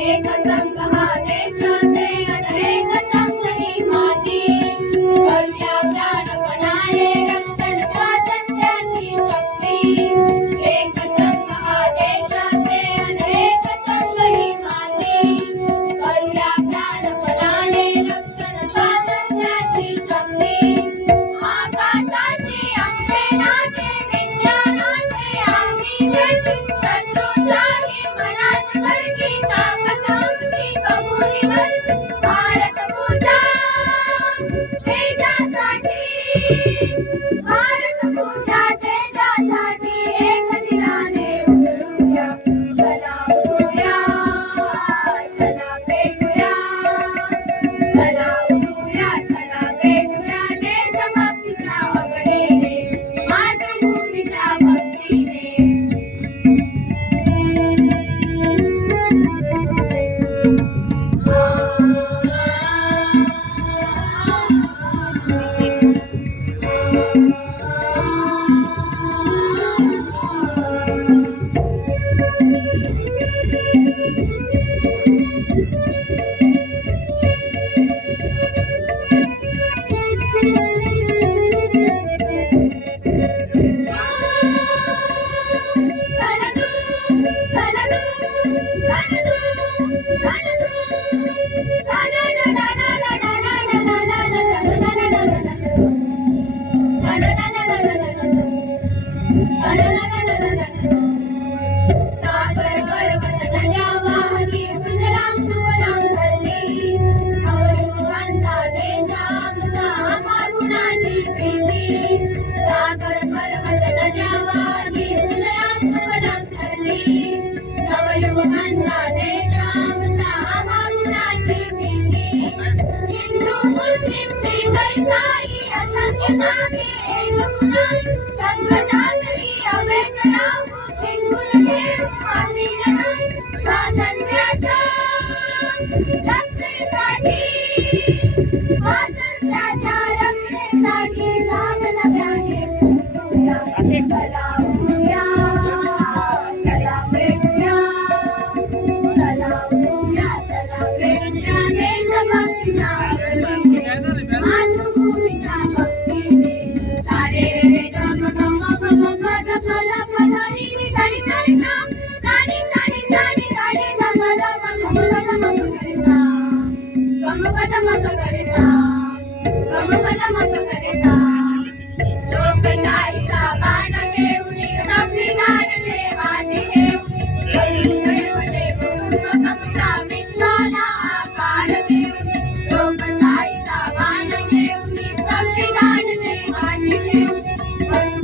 एक संघ हा देशाचे अनेक संघ ही माती करूया प्राणपणाने रक्षण स्वातंत्र्याची शक्ती एक संघ हा देशाचे अनेक संघ ही माती करूया प्राणपणाने रक्षण स्वातंत्र्याची शक्ती आकाशाशी आमचे नाते विज्ञानाचे आम्ही शत्रूच्याही मनात धडकी ताकद आमची बघून भारत पूजा तेजासाठी भारत पूजा तेजासाठी एक दिलाने उतरूया चला उठूया चला पेटूया चला उठूया चला पेटूया देशभक्तीच्या अग्नीने मातृभूमीच्या भक्तीने सागर पर्वत नद्या वाहती सुजलाम सुफलाम धरती नवयुवकांचा देश आमचा मातृभूमीची प्रीती सागर पर्वत नद्या वाहती सुजलाम सुफलाम धरती नवयुवकांचा देश आमचा मातृभूमीची प्रीती हिंदू मुस्लिम सिख इसाई असंख्य धागे एक पुन्हा संकटातही अभेद राहू जिंकून घेऊ आम्ही लढा स्वातंत्र्याच्या रक्षेसाठी स्वातंत्र्याच्या रक्षेसाठी लाल नव्याने फुटूया चला उठूया चला पेटूया चला उठूया चला पेटूया देशभक्तीच्या अग्नीने मातृभूमीच्या भक्तीने सारे रे गम गम गम गम गम गम नी नी नी नी सानी सानी सानी गाडी गम गम गम गम गरिसा गम गम गरिसा गम गम गरिसा लोकशाहीचा बाण घेऊन संविधान देवाने घेऊन देवते कुटुंबकमचा विश्वाला आकार देऊन लोकशाहीचा बाण घेऊन संविधान देवाने घेऊन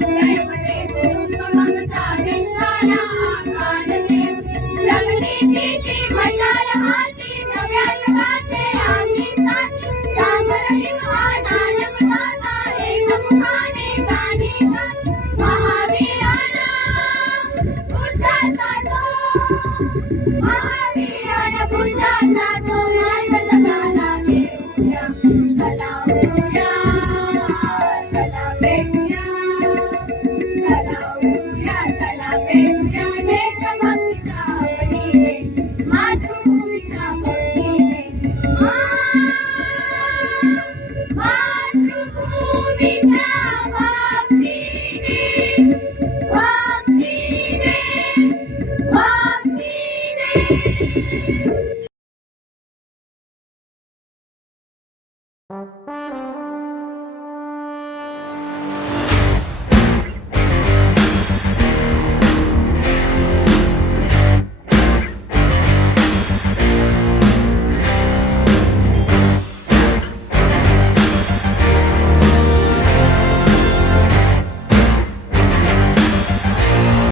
देवते कुटुंबकमचा विश्वाला आकार देऊन प्रगतीची ती मशाल हाती नव्या युगाचे आम्ही साथी सागर हिमवाना नमताना एकमुखाने गाणी गात महावीरांना बुद्धाचा तो महावीरांना बुद्धाचा तो मार्ग जगाला घेऊया चला उठूया चला पेटूया चला उठूया